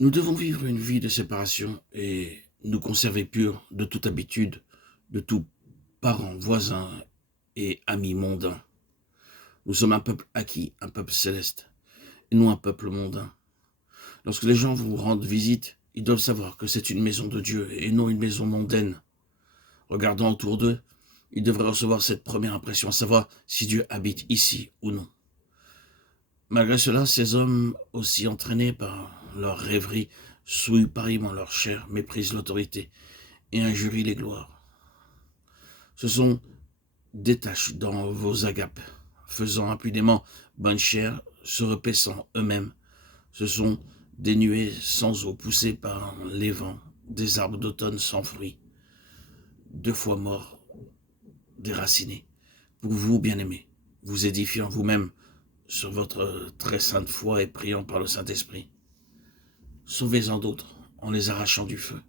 Nous devons vivre une vie de séparation et nous conserver purs de toute habitude, de tout parent, voisin et ami mondain. Nous sommes un peuple acquis, un peuple céleste, et non un peuple mondain. Lorsque les gens vous rendent visite, ils doivent savoir que c'est une maison de Dieu et non une maison mondaine. Regardant autour d'eux, ils devraient recevoir cette première impression, à savoir si Dieu habite ici ou non. Malgré cela, ces hommes, aussi entraînés par leur rêverie, souillent pareillement leur chair, méprisent l'autorité et injurient les gloires. Ce sont des taches dans vos agapes, faisant impunément bonne chère, se repaissant eux-mêmes. Ce sont des nuées sans eau poussées par les vents, des arbres d'automne sans fruits, deux fois morts, déracinés. Pour vous, bien-aimés, vous édifiant vous-même sur votre très sainte foi et priant par le Saint-Esprit. Sauvez-en d'autres en les arrachant du feu.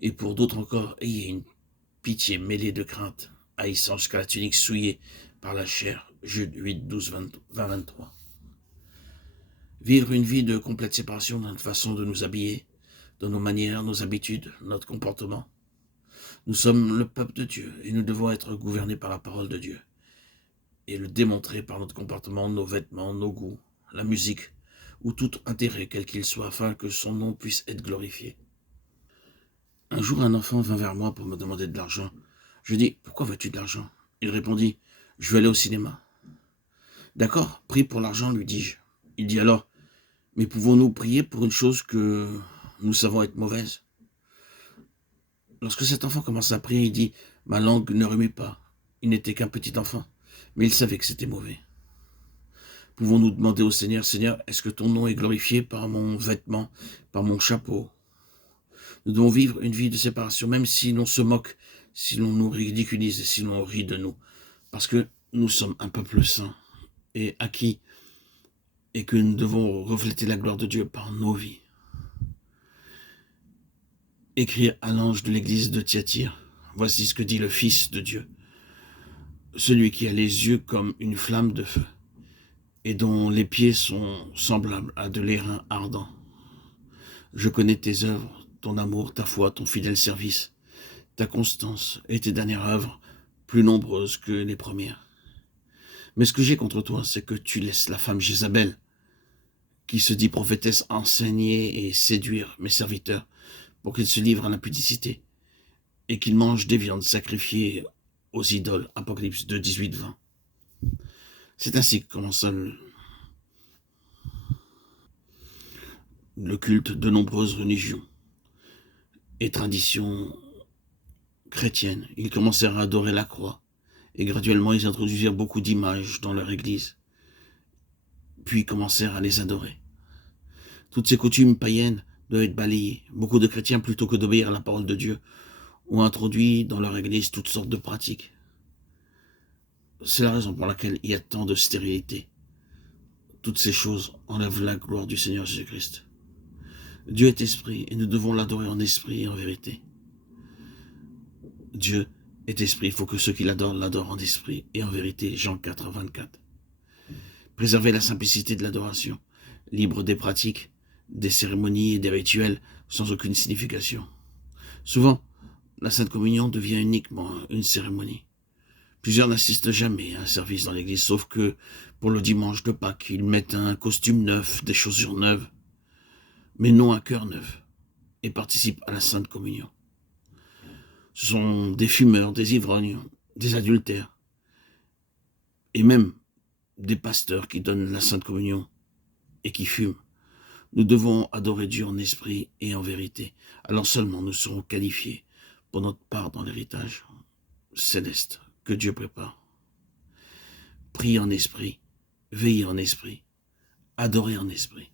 Et pour d'autres encore, ayez une pitié mêlée de crainte, haïssant jusqu'à la tunique souillée par la chair. Jude 8, 12, 20, 23. Vivre une vie de complète séparation dans notre façon de nous habiller, dans nos manières, nos habitudes, notre comportement. Nous sommes le peuple de Dieu et nous devons être gouvernés par la parole de Dieu et le démontrer par notre comportement, nos vêtements, nos goûts, la musique ou tout intérêt quel qu'il soit afin que son nom puisse être glorifié. Un jour, un enfant vint vers moi pour me demander de l'argent. Je dis, pourquoi veux-tu de l'argent? Il répondit, je veux aller au cinéma. D'accord, prie pour l'argent, lui dis-je. Il dit alors, mais pouvons-nous prier pour une chose que nous savons être mauvaise? Lorsque cet enfant commença à prier, il dit, ma langue ne remue pas. Il n'était qu'un petit enfant, mais il savait que c'était mauvais. Pouvons-nous demander au Seigneur, Seigneur, est-ce que ton nom est glorifié par mon vêtement, par mon chapeau? Nous devons vivre une vie de séparation, même si l'on se moque, si l'on nous ridiculise et si l'on rit de nous. Parce que nous sommes un peuple saint et acquis, et que nous devons refléter la gloire de Dieu par nos vies. Écrire à l'ange de l'église de Thyatire, voici ce que dit le Fils de Dieu, celui qui a les yeux comme une flamme de feu, et dont les pieds sont semblables à de l'airain ardent. Je connais tes œuvres, ton amour, ta foi, ton fidèle service, ta constance et tes dernières œuvres, plus nombreuses que les premières. Mais ce que j'ai contre toi, c'est que tu laisses la femme Jézabel, qui se dit prophétesse, enseigner et séduire mes serviteurs pour qu'ils se livrent à l'impudicité et qu'ils mangent des viandes sacrifiées aux idoles. Apocalypse 2, 18, 20. C'est ainsi que commença le culte de nombreuses religions et traditions chrétiennes. Ils commencèrent à adorer la croix et graduellement ils introduisirent beaucoup d'images dans leur église, puis commencèrent à les adorer. Toutes ces coutumes païennes doivent être balayées. Beaucoup de chrétiens, plutôt que d'obéir à la parole de Dieu, ont introduit dans leur église toutes sortes de pratiques. C'est la raison pour laquelle il y a tant de stérilité. Toutes ces choses enlèvent la gloire du Seigneur Jésus-Christ. Dieu est esprit et nous devons l'adorer en esprit et en vérité. Dieu est esprit, il faut que ceux qui l'adorent l'adorent en esprit et en vérité. Jean 4, 24. Préserver la simplicité de l'adoration, libre des pratiques, des cérémonies et des rituels sans aucune signification. Souvent, la Sainte Communion devient uniquement une cérémonie. Plusieurs n'assistent jamais à un service dans l'église, sauf que pour le dimanche de Pâques, ils mettent un costume neuf, des chaussures neuves, mais non un cœur neuf, et participent à la Sainte Communion. Ce sont des fumeurs, des ivrognes, des adultères, et même des pasteurs qui donnent la Sainte Communion et qui fument. Nous devons adorer Dieu en esprit et en vérité. Alors seulement nous serons qualifiés pour notre part dans l'héritage céleste que Dieu prépare. Priez en esprit, veillez en esprit, adorez en esprit.